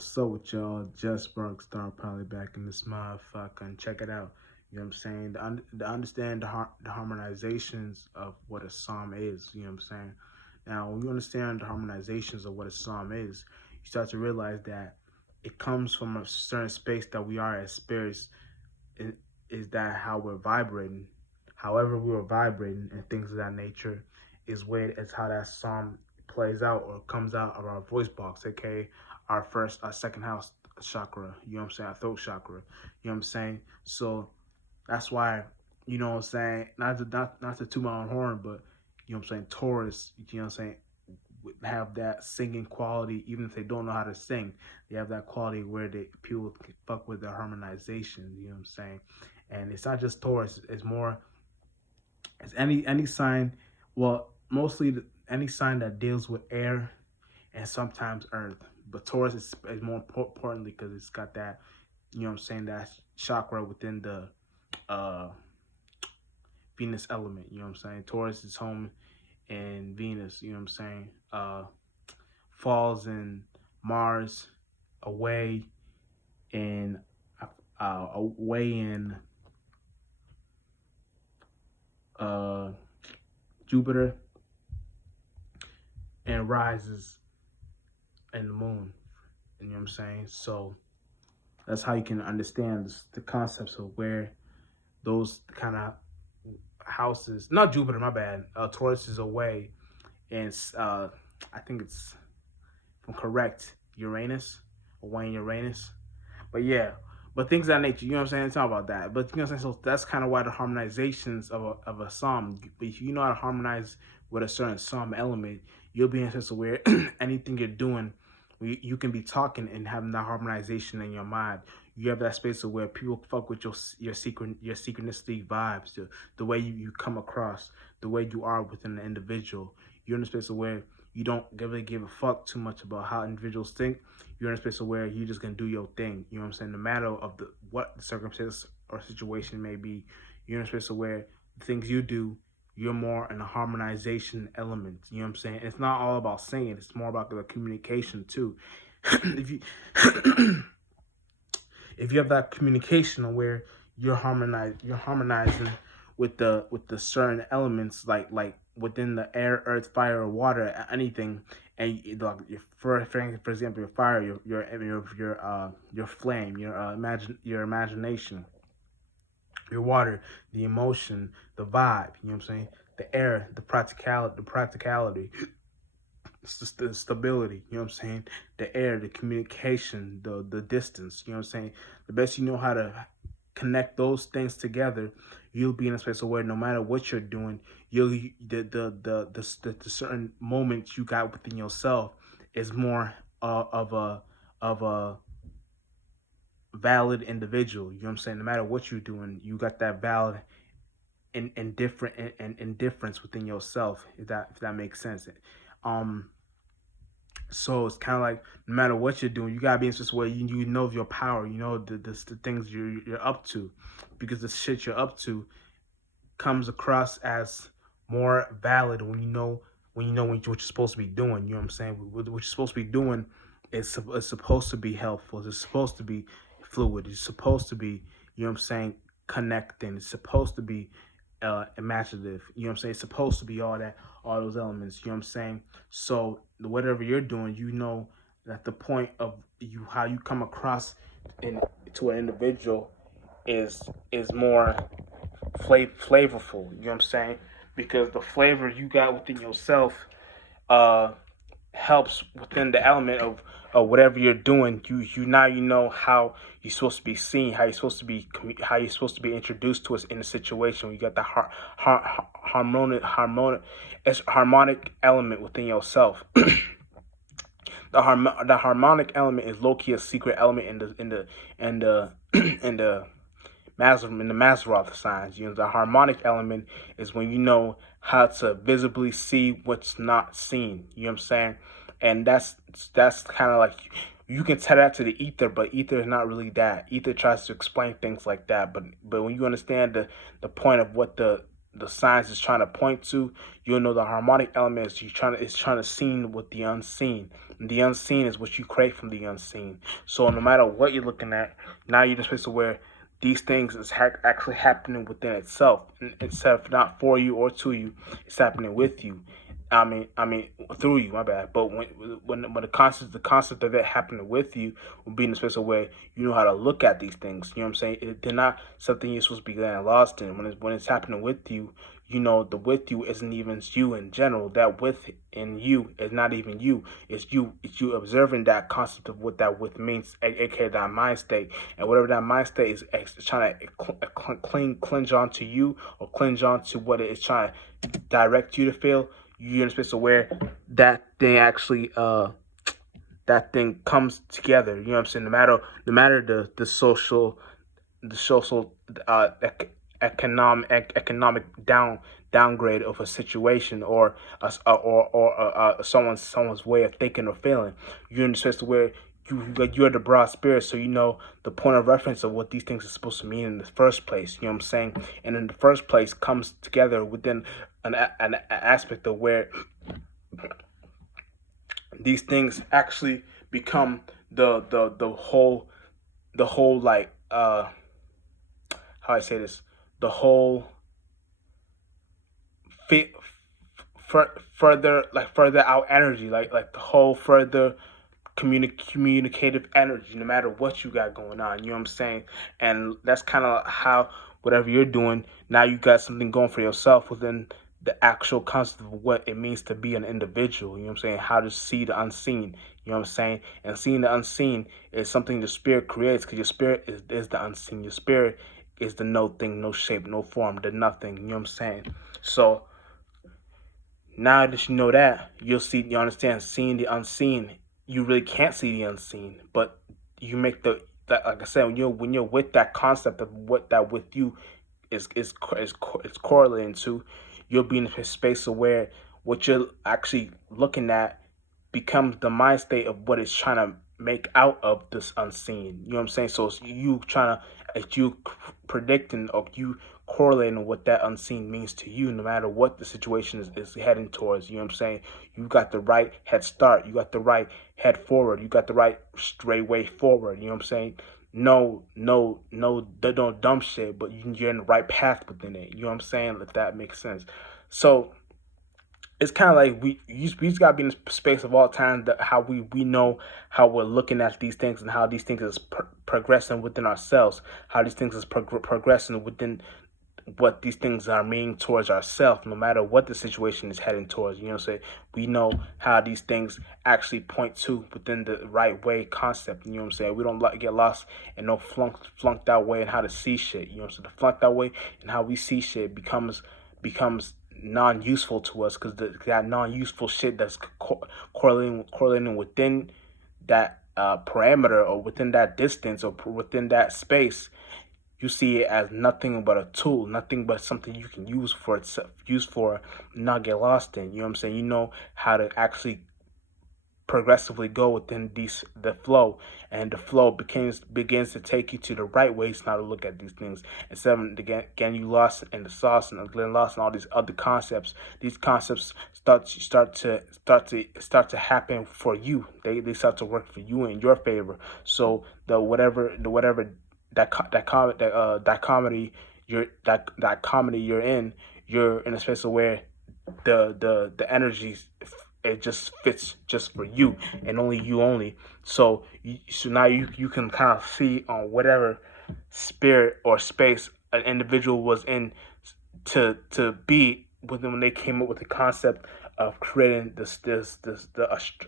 So with y'all, Just Spark Star probably back in this motherfucker, check it out. You know what I'm saying? To understand the harmonizations of what a psalm is. You know what I'm saying? Now, when you understand the harmonizations of what a psalm is, you start to realize that it comes from a certain space that we are as spirits. Is, is that how we're vibrating? However, we were vibrating and things of that nature is how that psalm plays out or comes out of our voice box, aka our second house chakra. You know what I'm saying? Our throat chakra. You know what I'm saying? So that's why, you know what I'm saying, not to toot my own horn, but you know what I'm saying, Taurus, you know what I'm saying, have that singing quality. Even if they don't know how to sing, they have that quality where they people can fuck with their harmonization. You know what I'm saying? And it's not just Taurus, it's more, it's any sign, well, mostly any sign that deals with air and sometimes earth. But Taurus is more importantly because it's got that, you know what I'm saying, that chakra within the uh Venus element. You know what I'm saying? Taurus is home in Venus. You know what I'm saying? Falls in Mars, away in away in uh Jupiter, and rises in the moon. You know what I'm saying? So that's how you can understand the concepts of where those kind of houses, not Jupiter, my bad. Taurus is away, and I think it's, if I'm correct, Uranus, away in Uranus. But yeah, but things of that nature, you know what I'm saying? It's not about that. But you know what I'm saying? So that's kind of why the harmonizations of a psalm, if you know how to harmonize with a certain psalm element, you'll be in a sense of where anything you're doing, you can be talking and having that harmonization in your mind. You have that space of where people fuck with your synchronistic vibes, the way you come across, the way you are within the individual. You're in a space of where you don't really give a fuck too much about how individuals think. You're in a space of where you're just gonna do your thing. You know what I'm saying? No matter of the what the circumstance or situation may be, you're in a space of where the things you do, you're more in a harmonization element. You know what I'm saying? It's not all about singing. It's more about the communication too. if you if you have that communication where you're harmonizing with the certain elements like within the air, earth, fire, or water, anything, and like for example, your fire, your flame, your imagination, your water, the emotion, the vibe. You know what I'm saying? The air, the practicality, the stability, you know what I'm saying? The air, the communication, the distance, you know what I'm saying? The best you know how to connect those things together, you'll be in a space where no matter what you're doing, you'll the certain moments you got within yourself is more of a valid individual. You know what I'm saying? No matter what you're doing, you got that valid and different and indifference within yourself. If that makes sense. Um, So it's kind of like no matter what you're doing, you gotta be in such a way you know your power, you know the things you're up to, because the shit you're up to comes across as more valid when you know what you're supposed to be doing. You know what I'm saying? What you're supposed to be doing is supposed to be helpful. It's supposed to be fluid. It's supposed to be, you know what I'm saying, connecting. It's supposed to be imaginative. You know what I'm saying? It's supposed to be all those elements. You know what I'm saying? So whatever you're doing, you know that the point of you how you come across in to an individual is more flavorful. You know what I'm saying? Because the flavor you got within yourself uh helps within the element of whatever you're doing. You now you know how you're supposed to be seen, how you're supposed to be introduced to us in a situation. You got the harmonic element within yourself. The harmonic element is low key a secret element in the in the Mazzaroth signs. You know, the harmonic element is when you know how to visibly see what's not seen. You know what I'm saying? And that's kind of like you can tell that to the ether, but ether is not really that. Ether tries to explain things like that, but when you understand the point of what the science is trying to point to. You'll know the harmonic element is trying to seen with the unseen. And the unseen is what you create from the unseen. So no matter what you're looking at, now you're in a space where these things is actually happening within itself, instead of not for you or to you, it's happening with you. I mean, through you. My bad. But when the concept of it happening with you will be in a space of where you know how to look at these things. You know what I'm saying? They're not something you're supposed to be getting lost in. When it's happening with you, you know the with you isn't even you in general. That with in you is not even you. It's you. It's you observing that concept of what that with means, aka that mind state, and whatever that mind state is trying to clinge onto you or clinge onto what it is trying to direct you to feel. You're in a space of where that thing actually that thing comes together. You know what I'm saying? No matter the social economic downgrade of a situation, or someone's way of thinking or feeling. You're in a space where you're the broad spirit, so you know the point of reference of what these things are supposed to mean in the first place. You know what I'm saying? And in the first place, comes together within an aspect of where these things actually become the whole like how I say this, the whole fit further out energy, like the whole further communicative energy, no matter what you got going on. You know what I'm saying? And that's kind of how whatever you're doing now, you got something going for yourself within the actual concept of what it means to be an individual. You know what I'm saying? How to see the unseen. You know what I'm saying? And seeing the unseen is something the spirit creates, because your spirit is the unseen. Your spirit is the no thing, no shape, no form, the nothing. You know what I'm saying? So now that you know that, you understand, seeing the unseen. You really can't see the unseen, but you make that, like I said, when you're with that concept of what that with you is correlating to, you'll be in a space of where what you're actually looking at becomes the mind state of what it's trying to make out of this unseen. You know what I'm saying? So it's you trying to, you predicting, or you correlating what that unseen means to you, no matter what the situation is heading towards. You know what I'm saying? You got the right head start. You got the right head forward. You got the right straight way forward. You know what I'm saying? No dumb shit, but you're in the right path within it. You know what I'm saying? If that makes sense. So it's kind of like we just gotta be in the space of all time, that how we know how we're looking at these things, and how these things is progressing within ourselves, how these things is progressing within what these things are meaning towards ourselves, no matter what the situation is heading towards. You know what I'm saying? We know how these things actually point to within the right way concept. You know what I'm saying? We don't get lost in no flunked out way and how to see shit. You know what I'm saying? The flunked out way and how we see shit becomes non-useful to us, because that non-useful shit that's correlating within that parameter, or within that distance, or within that space, you see it as nothing but a tool, nothing but something you can use for itself, use for, not get lost in. You know what I'm saying? You know how to actually progressively go within the flow, and the flow begins to take you to the right ways now to look at these things, instead of again you lost in the sauce, and then lost in all these other concepts. These concepts start to happen for you. They start to work for you in your favor. So the whatever that comedy you're in, you're in a space of where the energy, it just fits just for you, and only. So now you can kind of see on whatever spirit or space an individual was in, to be with them when they came up with the concept of creating the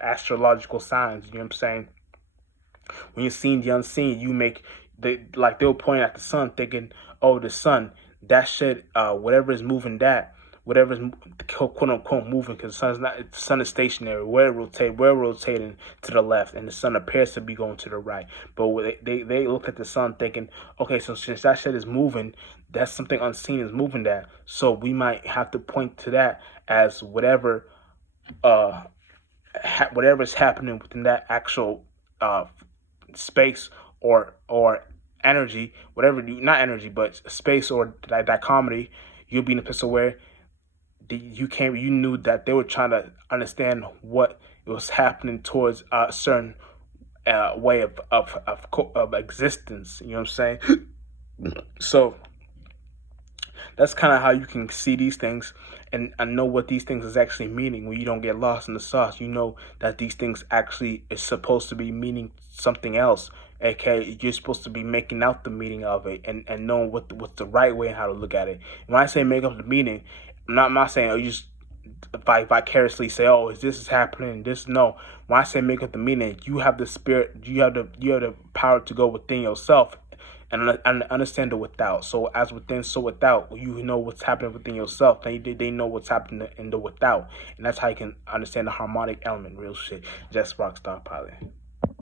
astrological signs. You know what I'm saying? When you're seeing the unseen, they'll point at the sun, thinking, "Oh, the sun, that shit, whatever is moving, whatever is quote unquote moving, because the sun is stationary. We're rotating to the left, and the sun appears to be going to the right. But they look at the sun, thinking, okay, so since that shit is moving, that's something unseen is moving that. So we might have to point to that as uh whatever is happening within that actual space, or energy, whatever, not energy, but space, or that comedy. you'll be in a position where you knew that they were trying to understand what was happening towards a certain way of existence. You know what I'm saying? So that's kind of how you can see these things and know what these things is actually meaning. When you don't get lost in the sauce, you know that these things actually is supposed to be meaning something else. Okay, you're supposed to be making out the meaning of it and knowing what's the right way and how to look at it. When I say make up the meaning, I'm not saying, oh, you just vicariously say, oh, is happening, this. No, when I say make up the meaning, you have the spirit, you have the power to go within yourself and understand the without. So as within, so without. You know what's happening within yourself. They know what's happening in the without, and that's how you can understand the harmonic element. Real shit. Just Rockstar Pilot.